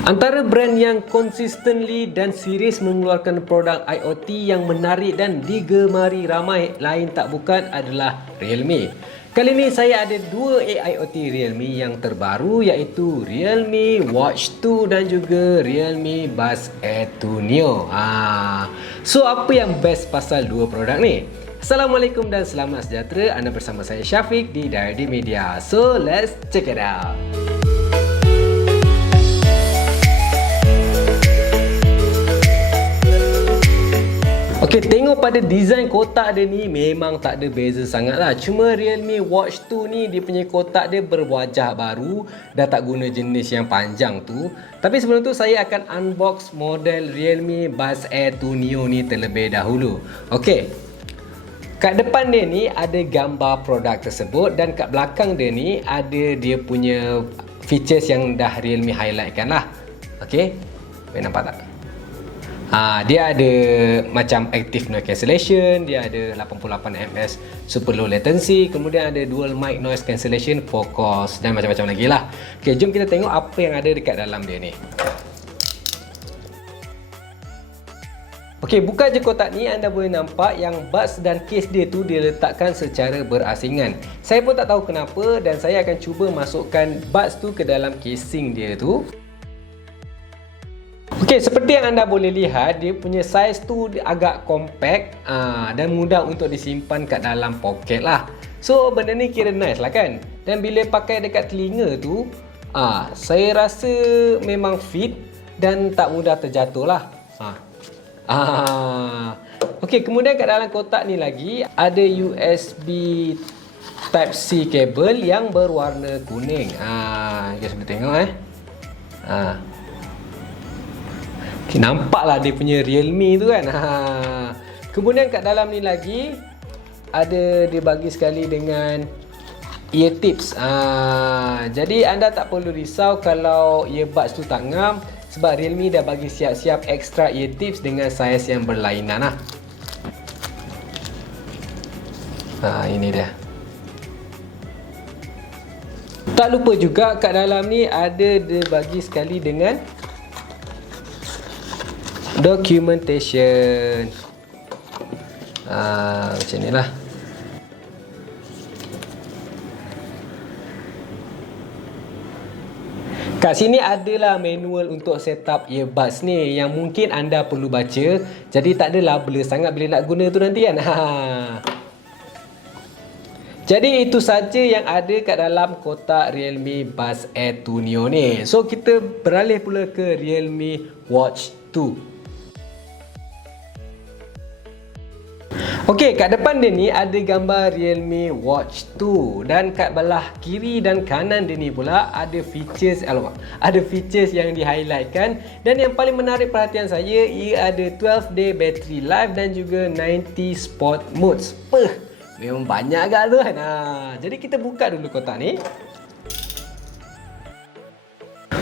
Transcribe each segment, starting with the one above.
Antara brand yang consistently dan serius mengeluarkan produk IoT yang menarik dan digemari ramai lain tak bukan adalah Realme. Kali ini saya ada dua AIoT Realme yang terbaru, iaitu Realme Watch 2 dan juga Realme Buds Air 2 Neo. So apa yang best pasal dua produk ni? Assalamualaikum dan selamat sejahtera. Anda bersama saya Syafiq di DirectDMedia. So let's check it out. Okey, tengok pada design kotak dia ni memang tak ada beza sangat lah. Cuma Realme Watch 2 ni dia punya kotak dia berwajah baru, dah tak guna jenis yang panjang tu. Tapi sebelum tu saya akan unbox model Realme Buds Air 2 Neo ni terlebih dahulu. Okey, kat depan dia ni ada gambar produk tersebut dan kat belakang dia ni ada dia punya features yang dah Realme highlight kan lah. Okey, boleh nampak tak? Dia ada macam active noise cancellation, dia ada 88 ms super low latency, kemudian ada dual mic noise cancellation, focus dan macam-macam lagi lah. Okay, jom kita tengok apa yang ada dekat dalam dia ni. Okay, buka je kotak ni, anda boleh nampak yang buds dan case dia tu diletakkan secara berasingan. Saya pun tak tahu kenapa dan saya akan cuba masukkan buds tu ke dalam casing dia tu. Okey, seperti yang anda boleh lihat, dia punya saiz tu agak compact dan mudah untuk disimpan kat dalam poket lah. So benda ni kira nice lah kan. Dan bila pakai dekat telinga tu, saya rasa memang fit dan tak mudah terjatuh lah. Okey, kemudian kat dalam kotak ni lagi ada USB Type-C kabel yang berwarna kuning. Guys boleh tengok Okay, nampaklah dia punya Realme tu kan. Kemudian kat dalam ni lagi ada dia bagi sekali dengan ear tips. Jadi anda tak perlu risau kalau earbuds tu tak ngam, sebab Realme dah bagi siap-siap extra ear tips dengan saiz yang berlainan lah. Ini dia. Tak lupa juga kat dalam ni ada dia bagi sekali dengan documentation. Macam ni lah. Kat sini adalah manual untuk setup earbuds ni yang mungkin anda perlu baca. Jadi tak adalah blur sangat bila nak guna tu nanti kan. Jadi itu saja yang ada kat dalam kotak Realme Buds Air 2 Neo ni. So kita beralih pula ke Realme Watch 2. Okey, kat depan dia ni ada gambar Realme Watch 2 dan kat belah kiri dan kanan dia ni pula ada features yang di-highlightkan, dan yang paling menarik perhatian saya ia ada 12-day battery life dan juga 90 sport modes. Memang banyak agak tu kan. Jadi kita buka dulu kotak ni.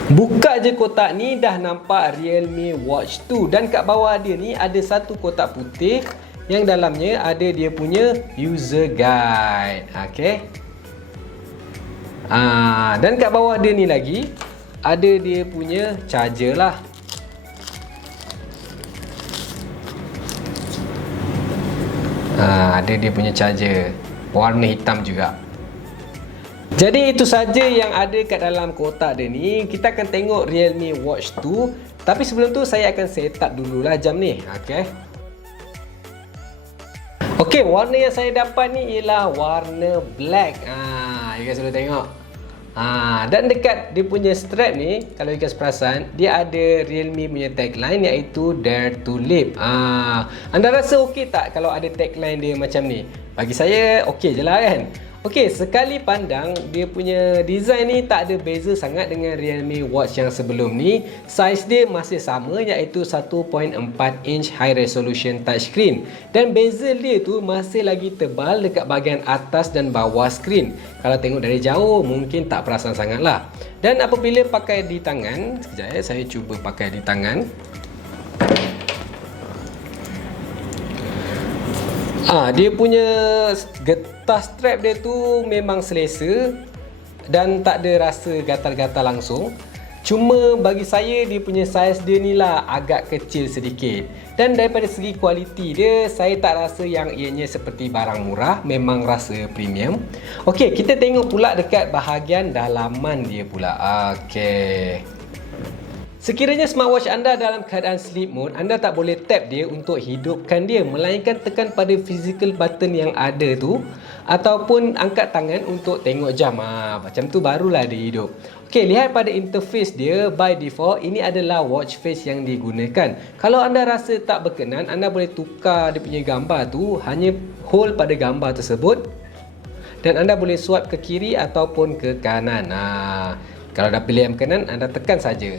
Buka je kotak ni dah nampak Realme Watch 2 dan kat bawah dia ni ada satu kotak putih yang dalamnya ada dia punya user guide. Okey. Dan kat bawah dia ni lagi ada dia punya charger lah. Ada dia punya charger warna hitam juga. Jadi itu saja yang ada kat dalam kotak dia ni. Kita akan tengok Realme Watch 2. Tapi sebelum tu saya akan set up dululah jam ni. Okey, warna yang saya dapat ni ialah warna black. You guys boleh tengok. Dan dekat dia punya strap ni, kalau you guys perasan, dia ada Realme punya tagline iaitu Dare to Live. Anda rasa okey tak kalau ada tagline dia macam ni? Bagi saya okey je lah kan. Okey, sekali pandang dia punya design ni tak ada beza sangat dengan Realme Watch yang sebelum ni. Saiz dia masih sama iaitu 1.4 inch high resolution touchscreen. Dan bezel dia tu masih lagi tebal dekat bahagian atas dan bawah skrin. Kalau tengok dari jauh mungkin tak perasan sangat lah. Dan apabila pakai di tangan, sekejap saya cuba pakai di tangan. Dia punya getah strap dia tu memang selesa dan tak ada rasa gatal-gatal langsung. Cuma bagi saya dia punya saiz dia ni lah agak kecil sedikit. Dan daripada segi kualiti dia, saya tak rasa yang ianya seperti barang murah, memang rasa premium. Okey, kita tengok pula dekat bahagian dalaman dia pula. Okey. Sekiranya smartwatch anda dalam keadaan sleep mode, anda tak boleh tap dia untuk hidupkan dia, melainkan tekan pada physical button yang ada tu ataupun angkat tangan untuk tengok jam. Macam tu barulah dia hidup. Okey, lihat pada interface dia, by default ini adalah watch face yang digunakan. Kalau anda rasa tak berkenan, anda boleh tukar dia punya gambar tu, hanya hold pada gambar tersebut dan anda boleh swipe ke kiri ataupun ke kanan. Kalau dah pilih yang kanan, anda tekan saja.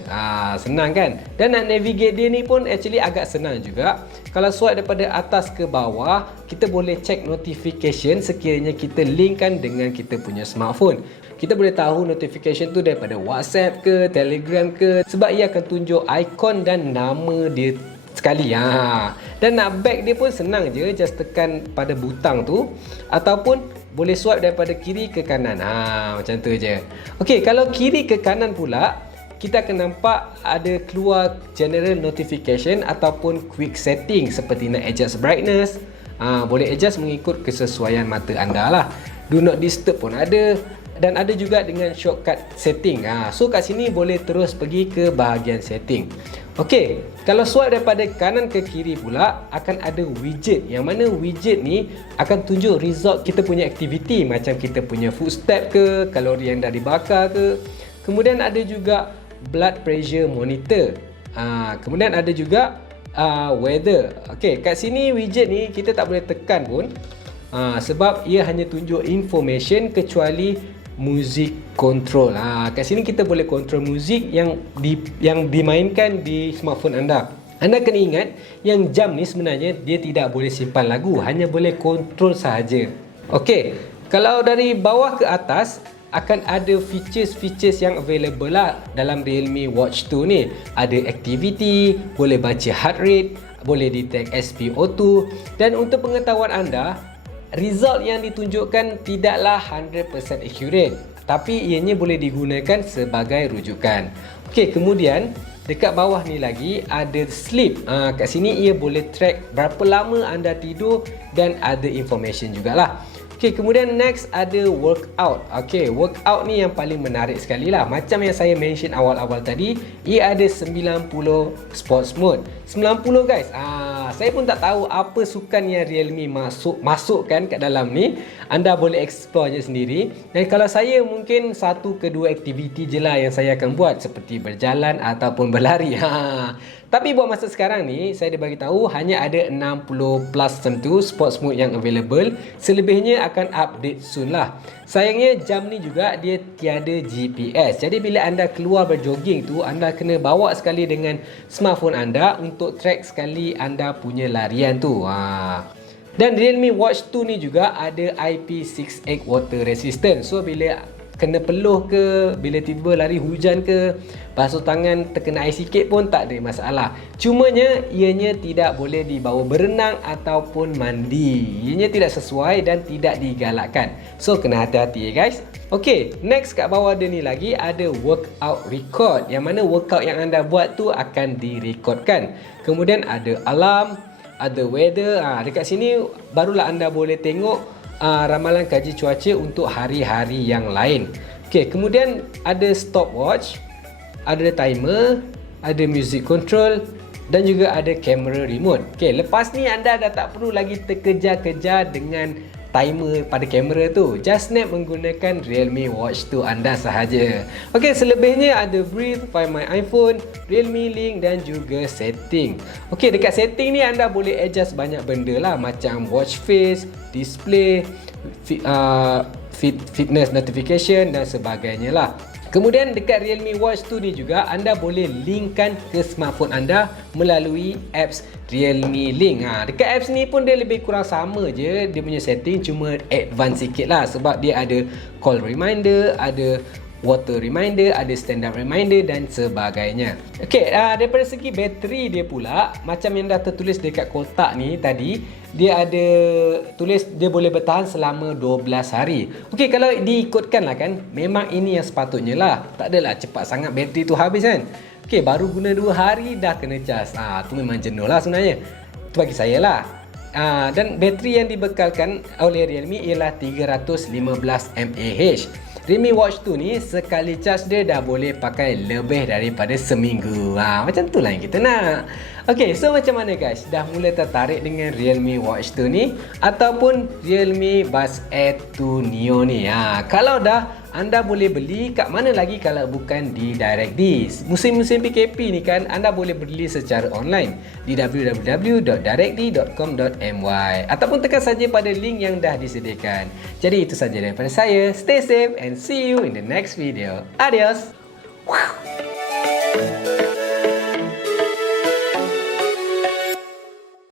Senang kan? Dan nak navigate dia ni pun actually agak senang juga. Kalau swipe daripada atas ke bawah, kita boleh check notification sekiranya kita linkkan dengan kita punya smartphone. Kita boleh tahu notification tu daripada WhatsApp ke, Telegram ke, sebab ia akan tunjuk ikon dan nama dia sekali. Dan nak back dia pun senang je, just tekan pada butang tu ataupun boleh swipe daripada kiri ke kanan. Macam tu je. Okey, kalau kiri ke kanan pula, kita akan nampak ada keluar general notification ataupun quick setting seperti nak adjust brightness. Boleh adjust mengikut kesesuaian mata anda lah. Do not disturb pun ada. Dan ada juga dengan shortcut setting. So kat sini boleh terus pergi ke bahagian setting. Okey, kalau swipe daripada kanan ke kiri pula akan ada widget, yang mana widget ni akan tunjuk result kita punya aktiviti, macam kita punya footstep ke, kalori yang dah dibakar ke. Kemudian ada juga blood pressure monitor. Kemudian ada juga weather. Okey, kat sini widget ni kita tak boleh tekan pun. Sebab ia hanya tunjuk information kecuali music control. Kat sini kita boleh control muzik yang dimainkan di smartphone anda. Anda kena ingat yang jam ni sebenarnya dia tidak boleh simpan lagu, hanya boleh control sahaja. Okey, kalau dari bawah ke atas akan ada features yang available lah dalam Realme Watch 2 ni. Ada activity, boleh baca heart rate, boleh detect SpO2, dan untuk pengetahuan anda, result yang ditunjukkan tidaklah 100% accurate, tapi ianya boleh digunakan sebagai rujukan. Okey, kemudian dekat bawah ni lagi ada sleep. Kat sini ia boleh track berapa lama anda tidur dan ada information jugalah. Okey, kemudian next ada workout. Okey, workout ni yang paling menarik sekali lah. Macam yang saya mention awal-awal tadi, ia ada 90 sports mode. 90 guys. Saya pun tak tahu apa sukan yang Realme masukkan kat dalam ni. Anda boleh explore je sendiri. Dan kalau saya mungkin 1 ke 2 aktiviti je lah yang saya akan buat, seperti berjalan ataupun berlari. Tapi buat masa sekarang ni, saya dah bagi tahu hanya ada 60 plus tentu sports mode yang available. Selebihnya akan update soon lah. Sayangnya jam ni juga dia tiada GPS. Jadi bila anda keluar berjogging tu, anda kena bawa sekali dengan smartphone anda untuk track sekali anda punya larian tu. Dan Realme Watch 2 ni juga ada IP68 water resistant. So bila kena peluh ke, bila tiba lari hujan ke, basuh tangan terkena air sikit pun tak ada masalah. Cumanya ianya tidak boleh dibawa berenang ataupun mandi. Ianya tidak sesuai dan tidak digalakkan. So kena hati-hati guys. Okey, next kat bawah dia ni lagi ada workout record, yang mana workout yang anda buat tu akan direkodkan. Kemudian ada alarm, ada weather. Dekat sini barulah anda boleh tengok ramalan kaji cuaca untuk hari-hari yang lain. Okey, kemudian ada stopwatch, ada timer, ada music control dan juga ada camera remote. Okey, lepas ni anda dah tak perlu lagi terkejar-kejar dengan timer pada kamera tu. Just snap menggunakan Realme Watch 2 anda sahaja. Okey, selebihnya ada Breathe, Find My iPhone, Realme Link dan juga setting. Okey, dekat setting ni anda boleh adjust banyak benda lah, macam watch face, display, fitness notification dan sebagainya lah. Kemudian dekat Realme Watch 2 ni juga anda boleh linkkan ke smartphone anda melalui apps Realme Link. Dekat apps ni pun dia lebih kurang sama je dia punya setting, cuma advance sikit lah sebab dia ada call reminder, ada water reminder, ada standard reminder dan sebagainya. Okey, daripada segi bateri dia pula, macam yang dah tertulis dekat kotak ni tadi, dia ada tulis dia boleh bertahan selama 12 hari. Okey, kalau diikutkan lah kan, memang ini yang sepatutnya lah. Tak adalah cepat sangat bateri tu habis kan. Okey, baru guna 2 hari dah kena cas. Tu memang jenuh lah sebenarnya. Itu bagi saya lah. Dan bateri yang dibekalkan oleh Realme ialah 315 mAh. Realme Watch 2 ni sekali charge dia dah boleh pakai lebih daripada seminggu. Macam tu lah yang kita nak. Ok, so macam mana guys? Dah mula tertarik dengan Realme Watch 2 ni ataupun Realme Buds Air 2 Neo ni? Kalau dah, anda boleh beli kat mana lagi kalau bukan di DirectD. Musim-musim PKP ni kan, anda boleh beli secara online di www.directd.com.my ataupun tekan saja pada link yang dah disediakan. Jadi itu saja daripada saya. Stay safe and see you in the next video. Adios.